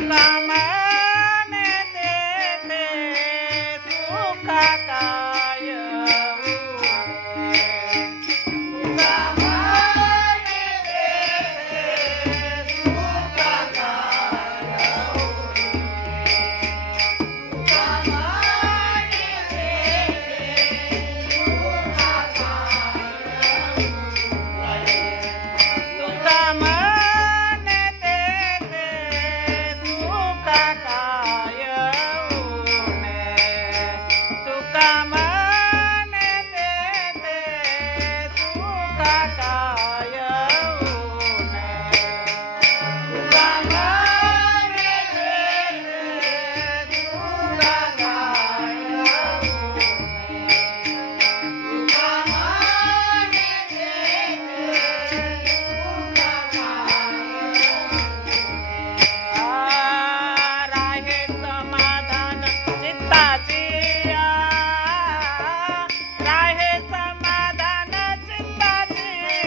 Kama